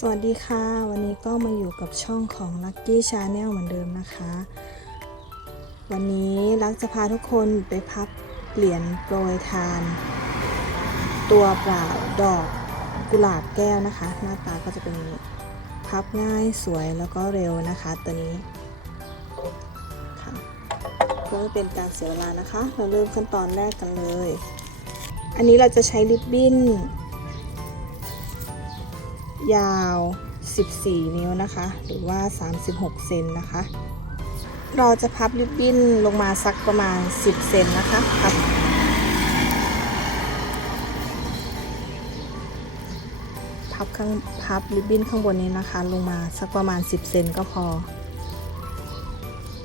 สวัสดีค่ะ วันนี้ก็มาอยู่กับช่องของ Lucky Channel เหมือนเดิมนะคะ วันนี้ลักจะพาทุกคนไปพับเหรียญโปรยทาน ตัวเปล่าดอกกุหลาบแก้วนะคะ หน้าตาก็จะเป็นพับง่ายสวยแล้วก็เร็วนะคะตัวนี้ค่ะเพื่อไม่เป็นการเสียเวลานะคะ เราเริ่มขั้นตอนแรกกันเลย อันนี้เราจะใช้ริบบิ้น ยาว 14 นิ้วนะคะ หรือว่า 36 เซนนะคะ เราจะพับริบบิ้นลงมาสักประมาณ 10 เซนนะคะพับพับข้างพับริบบิ้นข้างบนนี้นะคะ ลงมาสักประมาณ 10 เซนก็พอ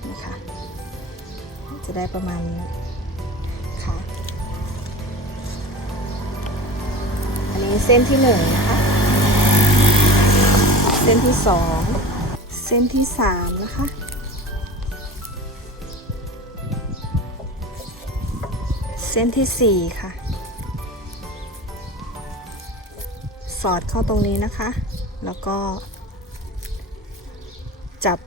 นี่ค่ะจะได้ประมาณนี้ค่ะ อันนี้เส้นที่หนึ่งนะคะ เส้นที่สองเส้นที่สามนะคะ เส้นที่สี่ค่ะ สอดเข้าตรงนี้นะคะ แล้วก็ จับ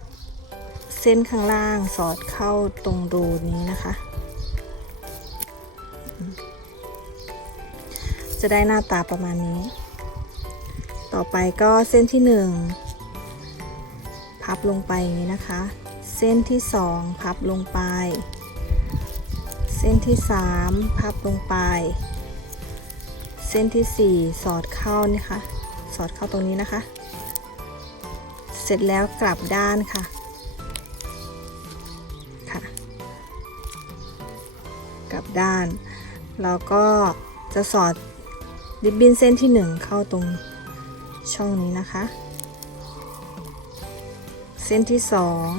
เส้นข้างล่างสอดเข้าตรงรูนี้นะคะ จะได้หน้าตาประมาณนี้ ต่อไปก็เส้นที่ 1 พับลงไปอย่างนี้นะคะ เส้นที่ 2 พับลงไป เส้นที่ 3 พับลงไป เส้นที่ 4 สอดเข้านี่ค่ะสอดเข้าตรงนี้นะคะ เสร็จแล้วกลับด้านค่ะค่ะ กลับด้าน แล้วก็จะสอดริบบิ้นเส้นที่ 1 เข้าตรง ช่องนี้นะคะ เส้นที่สอง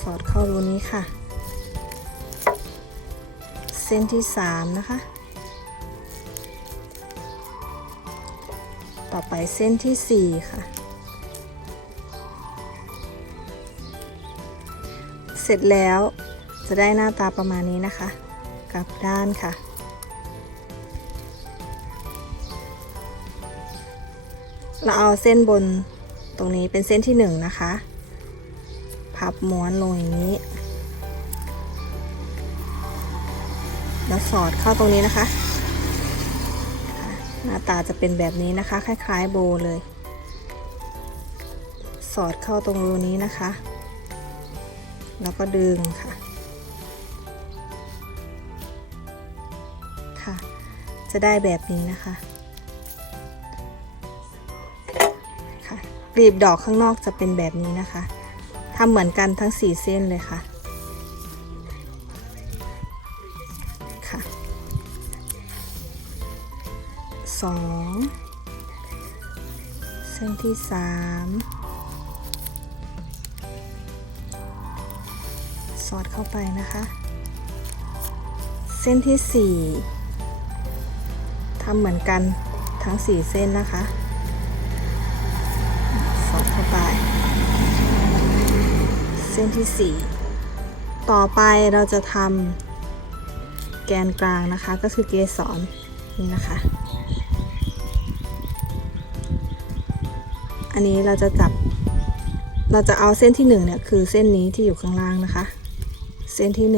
สอดเข้ารูนี้ค่ะ เส้นที่สามนะคะ ต่อไปเส้นที่สี่ค่ะเสร็จแล้วจะได้หน้าตาประมาณนี้นะคะ กลับด้านค่ะ เราเอาเส้นบนตรงนี้เป็นเส้นที่หนึ่งนะคะ พับม้วนลงอย่างนี้ แล้วสอดเข้าตรงนี้นะคะค่ะหน้าตาจะเป็นแบบนี้นะคะ คล้ายๆโบเลย สอดเข้าตรงรูนี้นะคะ แล้วก็ดึงค่ะ ค่ะ จะได้แบบนี้นะคะ กลีบดอกข้างนอกจะเป็นแบบนี้นะคะทำเหมือนกันทั้ง 4 เส้นเลยค่ะค่ะสองเส้นที่สามสอดเข้าไปนะคะ เส้นที่สี่ทำเหมือนกันทั้ง 4 เส้นนะคะ สอดเข้าไป เส้นที่ 4 ต่อไปเราจะทำแกนกลางนะคะ ก็คือเกสรนี่นะคะ อันนี้เราจะจับ เราจะเอาเส้นที่1เนี่ยคือเส้นนี้ที่อยู่ข้างล่างนะคะ เส้นที่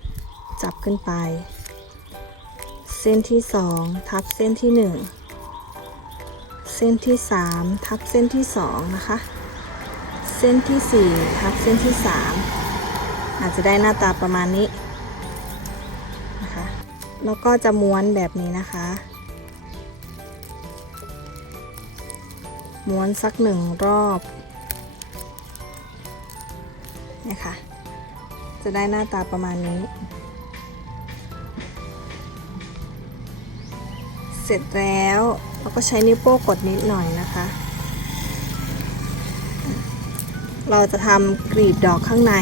1 จับขึ้นไป เส้นที่ 2 ทับเส้นที่ 1 เส้นที่ 3 ทับเส้นที่ 2 นะคะ เส้นที่ 4 ทับเส้นที่ 3 อาจจะได้หน้าตาประมาณนี้นะคะแล้วก็จะม้วนแบบนี้นะคะ ม้วนสักหนึ่งรอบนะคะจะได้หน้าตาประมาณนี้ เสร็จแล้วเราก็ใช้นิ้วโป้งกดนิดหน่อยนะคะ เราจะทำกลีบดอกข้างใน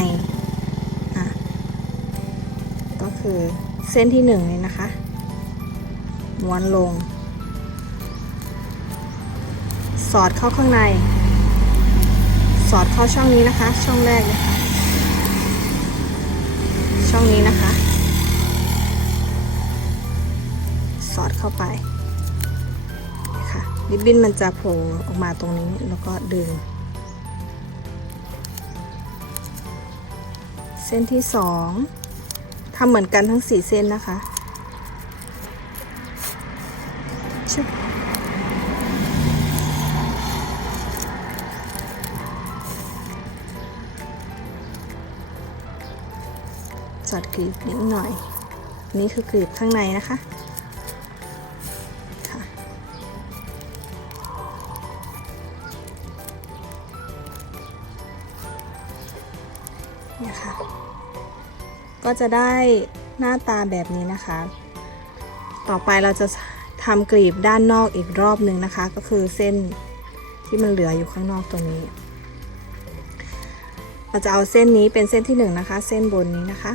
ก็คือเส้นที่หนึ่งนี้นะคะ ม้วนลง สอดเข้าข้างใน สอดเข้าช่องนี้นะคะ ช่องแรกเลยค่ะช่องนี้นะคะ สอดเข้าไปค่ะริบบิ้นมันจะโผล่ออกมาตรงนี้แล้วก็ดึง เส้นที่สองทำเหมือนกันทั้งสี่เส้นนะคะชุบสอดกรีบนิดหน่อย นี่คือกรีบข้างในนะคะ ก็จะได้หน้าตาแบบนี้นะคะ ต่อไปเราจะทำกรีบด้านนอกอีกรอบหนึ่งนะคะ ก็คือเส้นที่มันเหลืออยู่ข้างนอกตรงนี้ เราจะเอาเส้นนี้เป็นเส้นที่หนึ่งนะคะ เส้นบนนี้นะคะ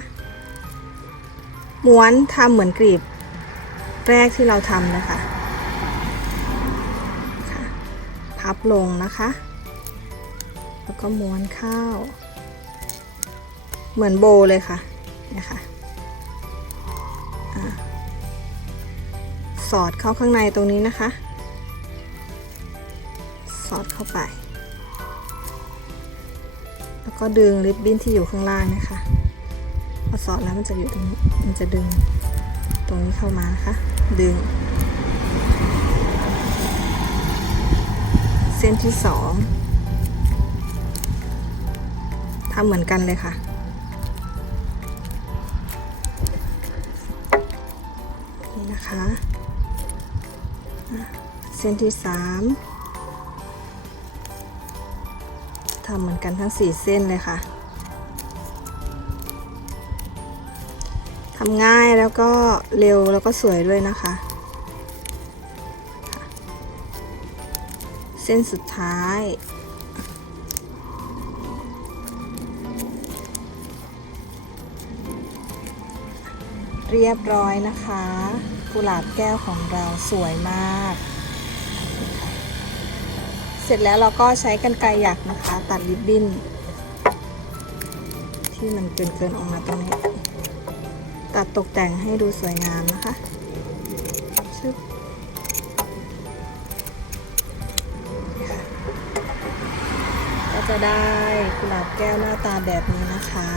ม้วนทำเหมือนกรีบแรกที่เราทำนะคะค่ะพับลงนะคะ แล้วก็ม้วนเข้าเหมือนโบเลยค่ะ นี่ยค่ะอะสอดเข้าข้างในตรงนี้นะคะ สอดเข้าไป แล้วก็ดึงริบบิ้นที่อยู่ข้างล่างนะคะพอสอดแล้วมันจะอยู่ตรงนี้มันจะดึงตรงนี้เข้ามานะคะ ดึง เส้นที่สองทำเหมือนกันเลยค่ะ นี่นะคะเส้นที่สามทำเหมือนกันทั้งสี่เส้นเลยค่ะทำง่ายแล้วก็เร็วแล้วก็สวยด้วยนะคะ เส้นสุดท้าย เรียบร้อยนะคะ กุหลาบแก้วของเราสวยมาก เสร็จแล้วเราก็ใช้กันไกรหยักนะคะ ตัดริบบิ้น ที่มันเกินเกินๆออกมาตรงนี้ ตัดตกแต่งให้ดูสวยงามนะคะชึบนี่ค่ะก็จะได้กุหลาบแก้วหน้าตาแบบนี้นะคะ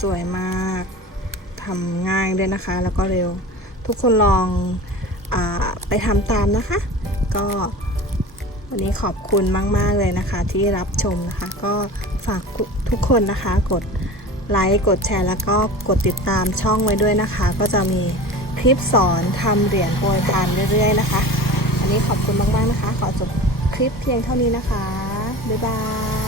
สวยมากทำง่ายด้วยนะคะ แล้วก็เร็ว ทุกคนลองอไปทำตามนะคะ ก็วันนี้ขอบคุณมาก ๆ เลยนะคะ ที่รับชมนะคะ ก็ฝากทุกคนนะคะ กดไลค์กดแชร์แล้วก็กดติดตามช่องไว้ด้วยนะคะ ก็จะมีคลิปสอนทำเหรียญโปรยทานเรื่อย ๆ นะคะ อันนี้ขอบคุณมาก ๆ นะคะ ขอจบคลิปเพียงเท่านี้นะคะ บ๊ายบาย